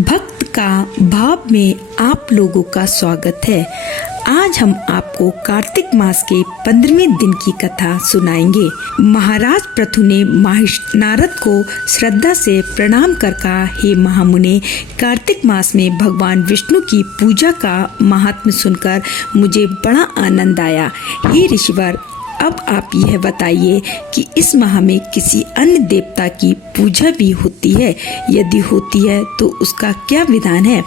भक्त का भाव में आप लोगों का स्वागत है। आज हम आपको कार्तिक मास के 15वें दिन की कथा सुनाएंगे। महाराज पृथु ने महर्षि नारद को श्रद्धा से प्रणाम कर कहा, हे महामुने, कार्तिक मास में भगवान विष्णु की पूजा का महात्म्य सुनकर मुझे बड़ा आनंद आया। हे ऋषिवर, अब आप यह बताइए कि इस माह में किसी अन्य देवता की पूजा भी होती है? यदि होती है तो उसका क्या विधान है?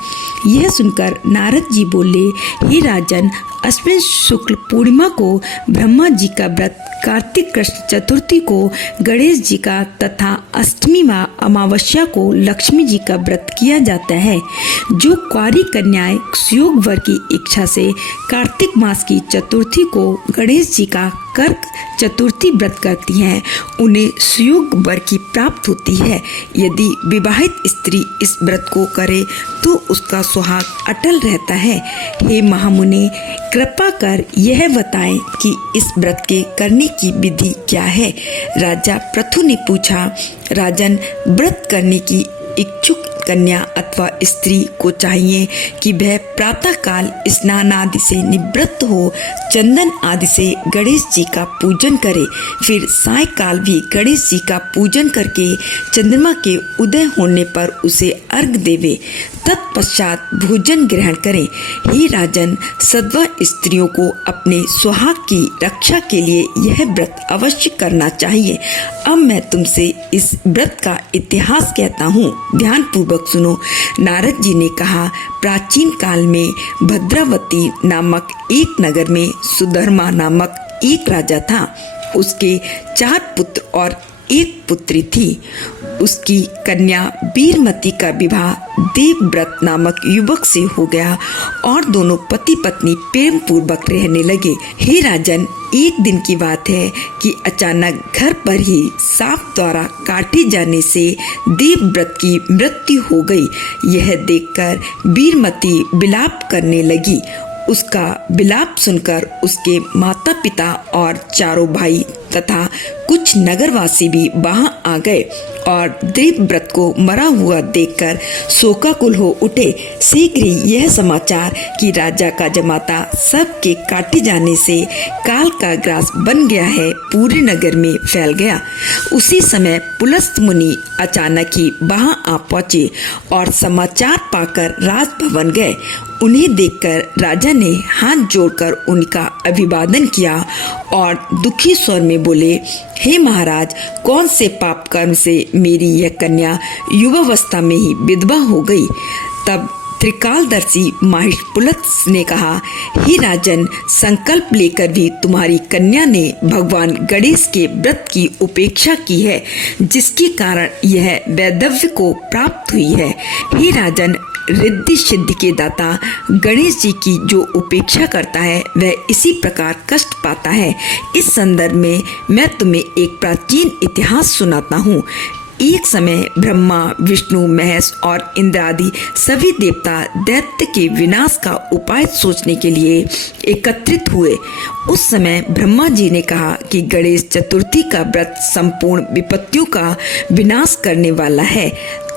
यह सुनकर नारद जी बोले, हे राजन, अश्विन शुक्ल पूर्णिमा को ब्रह्मा जी का व्रत, कार्तिक कृष्ण चतुर्थी को गणेश जी का तथा अष्टमी व अमावस्या को लक्ष्मी जी का व्रत किया जाता है। जो कुंवारी कन्याएं सुयोग वर की इच्छा से कार्तिक मास की चतुर्थी को गणेश जी का कर्क चतुर्थी व्रत करती हैं, उन्हें सुयोग वर की प्राप्त होती है। यदि विवाहित स्त्री इस व्रत को करे तो उसका सुहाग अटल रहता है। हे महामुने, कृपा कर यह बताएं कि इस व्रत के करने की विधि क्या है? राजा पृथु ने पूछा, राजन, व्रत करने की इच्छुक कन्या अथवा स्त्री को चाहिए कि वह प्रातः काल स्नान आदि से निवृत्त हो चंदन आदि से गणेश जी का पूजन करे, फिर सायकाल भी गणेश जी का पूजन करके चंद्रमा के उदय होने पर उसे अर्घ देवे, तत्पश्चात भोजन ग्रहण करें। हे राजन, सद्वा स्त्रियों को अपने सुहाग की रक्षा के लिए यह व्रत अवश्य करना चाहिए। अब मैं तुमसे इस व्रत का इतिहास कहता हूँ, ध्यान पूर्वक सुनो। नारद जी ने कहा, प्राचीन काल में भद्रावती नामक एक नगर में सुधर्मा नामक एक राजा था। उसके 4 पुत्र और 1 पुत्री थी। उसकी कन्या वीरमती का विवाह देवव्रत नामक युवक से हो गया और दोनों पति पत्नी प्रेम पूर्वक रहने लगे। हे राजन, एक दिन की बात है कि अचानक घर पर ही सांप द्वारा काटे जाने से देवव्रत की मृत्यु हो गई। यह देखकर वीरमती विलाप करने लगी। उसका विलाप सुनकर उसके माता पिता और चारों भाई तथा कुछ नगरवासी भी वहां आ गए और देवव्रत को मरा हुआ देखकर शोकाकुल हो उठे। शीघ्र ही यह समाचार कि राजा का जमाता सबके काटे जाने से काल का ग्रास बन गया है पूरे नगर में फैल गया। उसी समय पुलस्त मुनि अचानक ही वहां आ पहुंचे और समाचार पाकर राजभवन गए। उन्हें देखकर राजा ने हाथ जोड़कर उनका अभिवादन किया और दुखी स्वर में बोले, हे महाराज, कौन से पाप कर्म से मेरी यह कन्या युवावस्था में ही विधवा हो गई? तब त्रिकालदर्शी महर्षि पुलस्त ने कहा, हे राजन, संकल्प लेकर भी तुम्हारी कन्या ने भगवान गणेश के व्रत की उपेक्षा की है, जिसके कारण यह वैधव्य को प्राप्त हुई है। हे राजन, रिद्धि सिद्धि के दाता गणेश जी की जो उपेक्षा करता है वह इसी प्रकार कष्ट पाता है। इस संदर्भ में मैं तुम्हें एक प्राचीन इतिहास सुनाता हूँ। एक समय ब्रह्मा, विष्णु, महेश और इंद्र आदि सभी देवता दैत्य के विनाश का उपाय सोचने के लिए एकत्रित हुए। उस समय ब्रह्मा जी ने कहा कि गणेश चतुर्थी का व्रत संपूर्ण विपत्तियों का विनाश करने वाला है।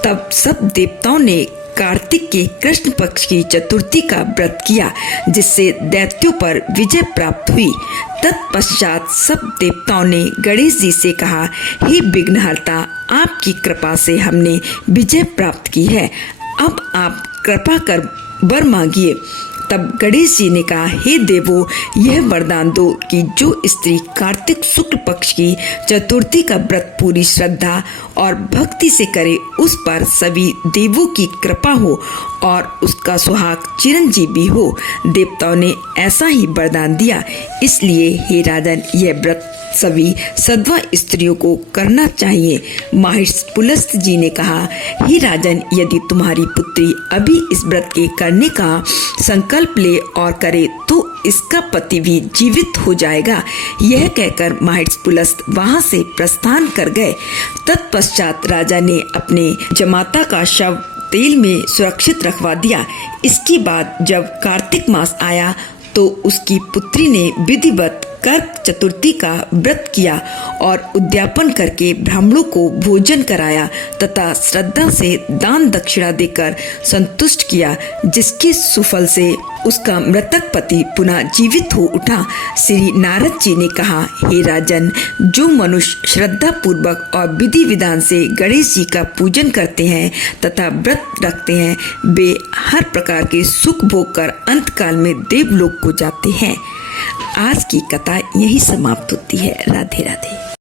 तब सब देवताओं ने कार्तिक के कृष्ण पक्ष की चतुर्थी का व्रत किया, जिससे दैत्यों पर विजय प्राप्त हुई। तत्पश्चात सब देवताओं ने गणेश जी से कहा, हे विघ्नहर्ता, आपकी कृपा से हमने विजय प्राप्त की है, अब आप कृपा कर वर मांगिए। तब गणेश जी ने कहा, हे देवो, यह वरदान दो कि जो स्त्री कार्तिक शुक्ल पक्ष की चतुर्थी का व्रत पूरी श्रद्धा और भक्ति से करे, उस पर सभी देवों की कृपा हो और उसका सुहाग चिरंजीवी हो। देवताओं ने ऐसा ही वरदान दिया। इसलिए हे राजन, यह व्रत सभी सद्वा स्त्रियों को करना चाहिए। महर्षि पुलस्त जी ने कहा, हे राजन, यदि तुम्हारी पुत्री अभी इस व्रत के करने का संकल्प ले और करे तो इसका पति भी जीवित हो जाएगा। यह कहकर महर्षि पुलस्त वहां से प्रस्थान कर गए। तत्पश्चात राजा ने अपने जमाता का शव तेल में सुरक्षित रखवा दिया। इसके बाद जब कार्तिक मास आया तो उसकी पुत्री ने विधिवत कर्क चतुर्थी का व्रत किया और उद्यापन करके ब्राह्मणों को भोजन कराया तथा श्रद्धा से दान दक्षिणा देकर संतुष्ट किया, जिसके सुफल से उसका मृतक पति पुनः जीवित हो उठा। श्री नारद जी ने कहा, हे राजन, जो मनुष्य श्रद्धा पूर्वक और विधि विधान से गणेश जी का पूजन करते हैं तथा व्रत रखते हैं, वे हर प्रकार के सुख भोग कर अंत काल में देवलोक को जाते हैं। आज की कथा यही समाप्त होती है। राधे राधे।